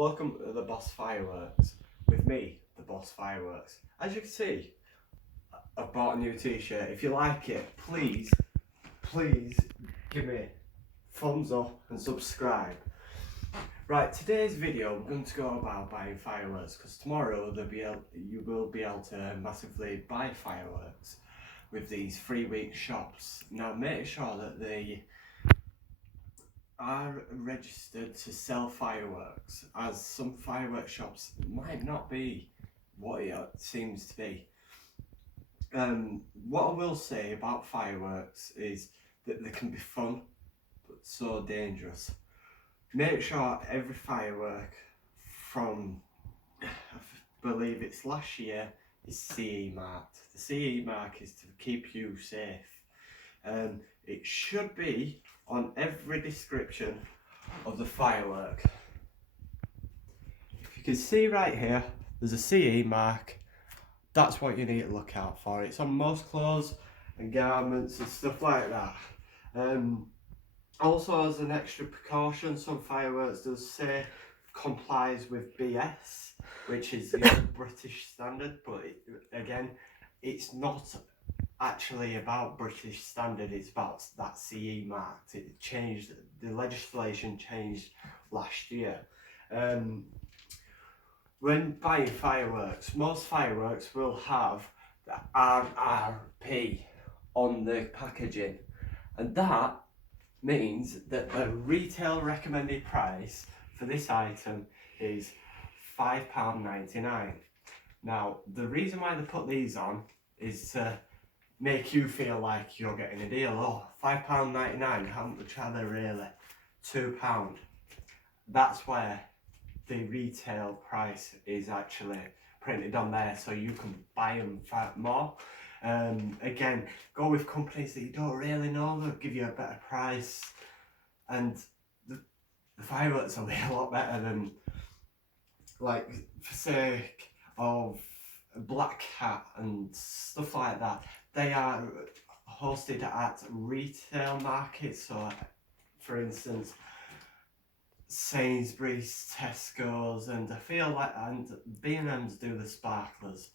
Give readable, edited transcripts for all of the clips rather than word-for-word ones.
Welcome to the Boss Fireworks with me, the Boss Fireworks. As you can see, I've bought a new t-shirt. If you like it, please give me a thumbs up and subscribe. Right, today's video I'm going to go about buying fireworks because tomorrow you will be able to massively buy fireworks with these 3-week shops. Now make sure that they are registered to sell fireworks, as some fireworks shops might not be what it seems to be. What I will say about fireworks is that they can be fun but so dangerous. Make sure every firework from, I believe it's last year, is CE marked. The CE mark is to keep you safe. It should be on every description of the firework. If you can see right here, there's a CE mark. That's what you need to look out for. It's on most clothes and garments and stuff like that. Also, as an extra precaution, some fireworks does say complies with BS, which is the old British standard, but again, it's not actually about British standard, it's about that CE marked. It changed, the legislation changed last year. When buying fireworks, most fireworks will have the RRP on the packaging, and that means that the retail recommended price for this item is £5.99. Now, the reason why they put these on is to make you feel like you're getting a deal. Oh, £5.99, how much are they really? £2. That's where the retail price is actually printed on there, so you can buy them for more. Again, go with companies that you don't really know, they'll give you a better price, and the fireworks will be a lot better than, like, for sake of Black Cat and stuff like that. They are hosted at retail markets, so for instance Sainsbury's, Tesco's, and I feel like, and B&M's do the sparklers.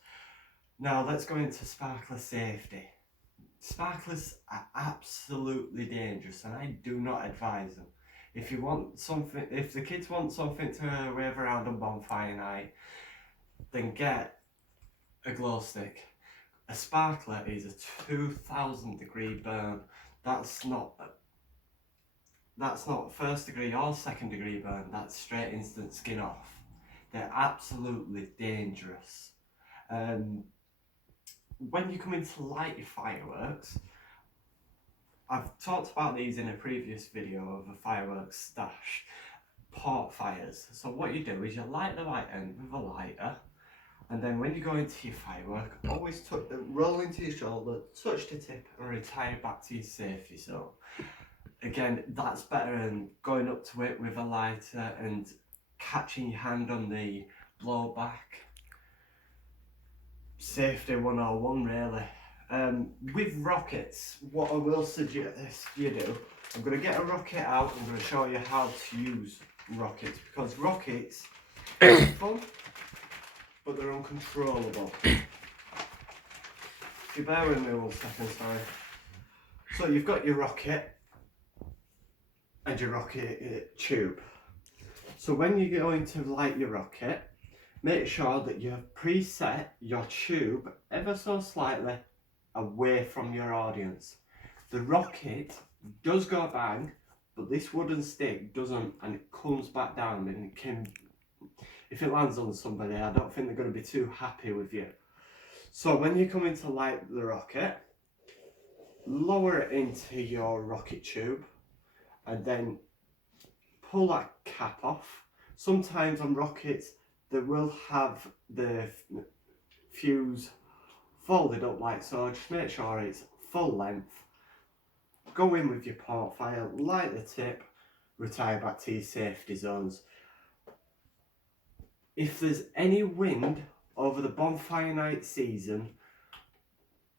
Now let's go into sparkler safety. Sparklers are absolutely dangerous and I do not advise them. If you want something, if the kids want something to wave around on bonfire night, then get a glow stick. A sparkler is a 2000 degree burn. That's not first degree or second degree burn, that's straight instant skin off. They're absolutely dangerous. When you come in to light your fireworks, I've talked about these in a previous video of a fireworks stash, port fires. So what you do is you light the light end with a lighter, and then when you go into your firework, always roll into your shoulder, touch the tip and retire back to your safety zone. Again, that's better than going up to it with a lighter and catching your hand on the blowback. Safety 101 really. With rockets, what I will suggest you do, I'm going to get a rocket out, I'm going to show you how to use rockets, because rockets are fun, but they're uncontrollable. If you bear with me 1 second, sorry. So you've got your rocket and your rocket tube. So when you're going to light your rocket, make sure that you've preset your tube ever so slightly away from your audience. The rocket does go bang, but this wooden stick doesn't, and it comes back down, and it can, if it lands on somebody, I don't think they're going to be too happy with you. So when you come in to light the rocket, lower it into your rocket tube and then pull that cap off. Sometimes on rockets they will have the fuse folded up like so, just make sure it's full length. Go in with your port fire, light the tip, retire back to your safety zones. If there's any wind over the bonfire night season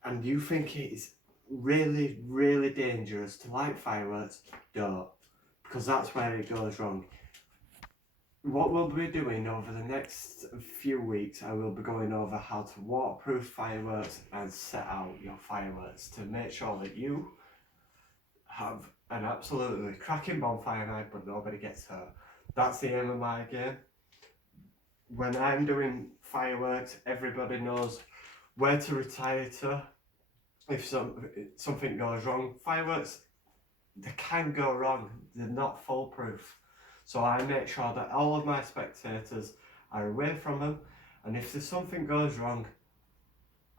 and you think it's really, really dangerous to light fireworks, don't, because that's where it goes wrong. what we'll be doing over the next few weeks, I will be going over how to waterproof fireworks and set out your fireworks to make sure that you have an absolutely cracking bonfire night but nobody gets hurt. That's the aim of my game. When I'm doing fireworks, everybody knows where to retire to if something goes wrong. Fireworks, they can go wrong, they're not foolproof. So I make sure that all of my spectators are away from them, and if there's something goes wrong,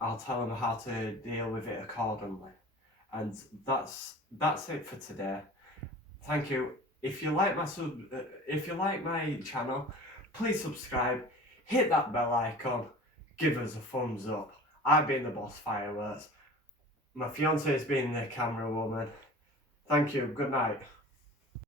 I'll tell them how to deal with it accordingly. And that's it for today. Thank you. If you like my channel, please subscribe, hit that bell icon, give us a thumbs up. I've been the Boss Fireworks. My fiance has been the camera woman. Thank you. Good night.